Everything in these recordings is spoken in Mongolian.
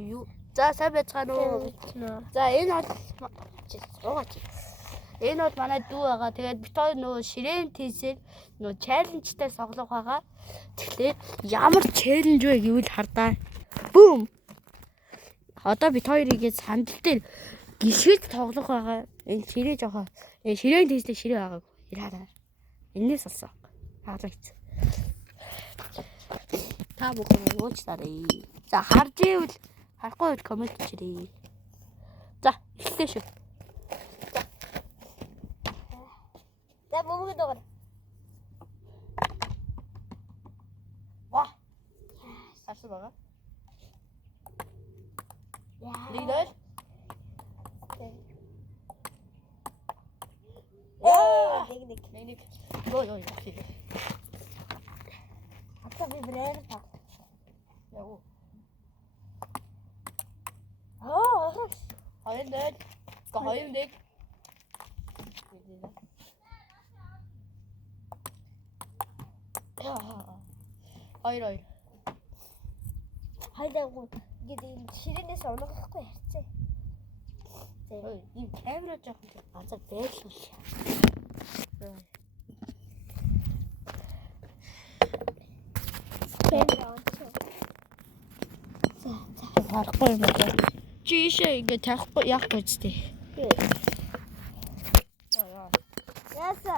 юу. За сайн байцгаана уу. За энэ бол энэ бол манай дүү байгаа. Тэгээд бид хоёр нөгөө ширээн тийсээр нөгөө чаленжтай соглох байгаа. Тэгэхээр ямар чаленж вэ гэвэл хардаа. Бүүм. Одоо бид хоёрыг сандал дээр гიშгэж тоглох байгаа. Энэ ширээ жохоо. Энэ ширээн тийстэй ширээ байгаа. Ираарай. Энээс олсон. Хаалагч. Та бүхэн уучлаарай. За харж ивэл харахгүй бол комент хийрээ. За эхлэе шүү. За бөмбөг дөгөр. Ваа. Сарсан байгаа. Лидер. Нэг. Ой. Ата би брээр таг. Яа. Хоёр нэг. Хоёр. Хайдаагүй гэдэг ширээнээс онохгүй ярьцээ. Зөө ийм камера жоохон ганцаар байлгүй. Камера онцоо. За харахгүй юм байна. Жишээ ингэ тавихгүй яахгүй ч тий. Яса.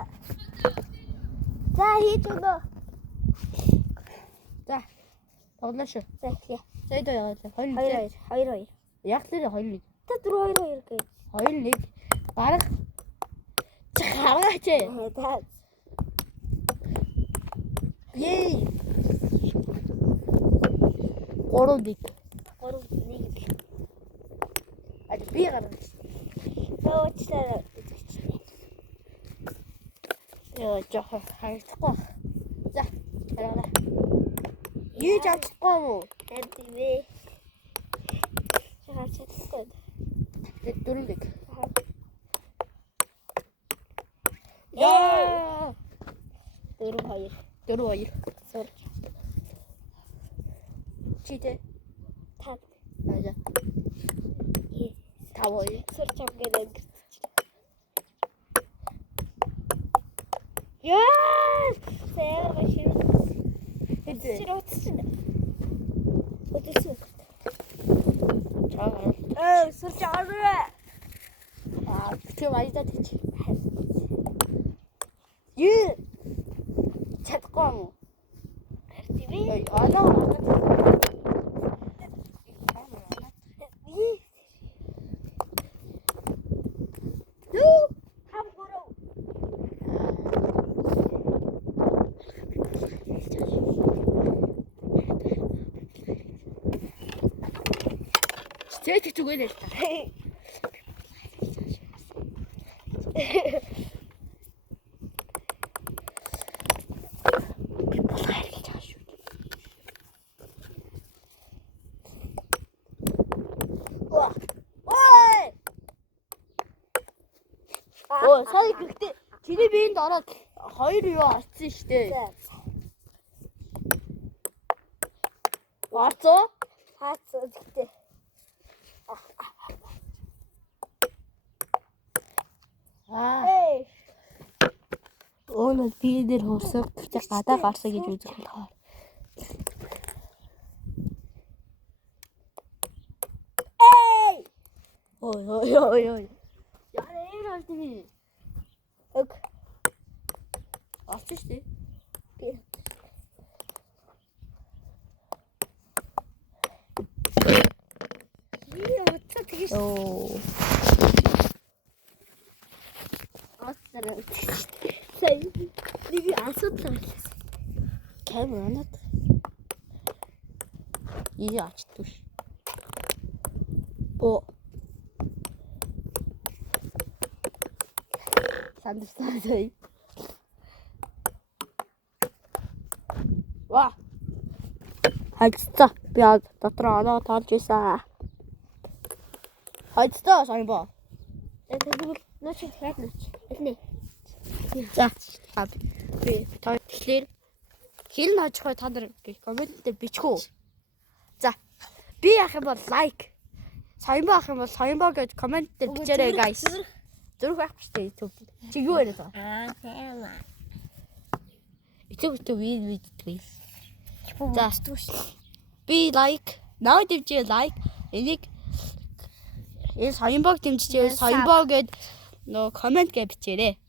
За хийж өгөө. За. Тоглоо шүү. За эхлэе. Зайд яваа. 2. Яг л 2-1. Та 4-2 гэж. 2-1. Бараг гаргаач. За. Ей. 3-1. Ад би гаргаж. Өөчлөө. Яа жоо хайртахгүй. За. Хараа. Юу чадахгүй юу? Тэрдээ. Чагач чадахгүй. Тэг 4-1. Яа. 4-2. Сурч. Читэ. Тав. Ажа. 5-2. Сурч авгээд. Яа! Сэр машин. Сэротсна. Өдөсөө. Чаа. Сурч аваа. Тэг баядаа тийч. Юу? Чадахгүй юм. Тэрдээ. Зэт түгэл л та. Оо, сая гэхдээ чиний биенд ороод 2 юу олцсон шүү дээ. Орцоо? Хаац гэхдээ. Оно би дээр хөрсөг гэхдээ гадаа гарсаа гэж үзэх болохоор. Ой. Яа энэ аль Ок. Ачиж тий. Би. Яа, тэгэж. Оо. Асараа. Сэй. Нэг асуудал болсон. Камеранад. Яачдгүй. Оо. Сандстай. Ва. Хайцаа. Би дотор оноо тоолж ийсэн. Хайцаа сайн ба. Тэгвэл нөөч хайрнаач. Эхний. За. Би тэгэхээр хэл нооч хой та нар комент дээр бичих үү. За. Би ах юм бол лайк. Соёнбоо ах юм бол соёнбоо гэж комент дээр бичээрэй guys. Зүрх байхгүй шүү дээ YouTube. Чи юу яриад байгаа? Тийм аа. YouTube видео. За би лайк. Наа дэмжээ лайк. Энийг энэ соёнбог дэмжижээ соёнбоо гэд нөө комент гэж бичээрэй.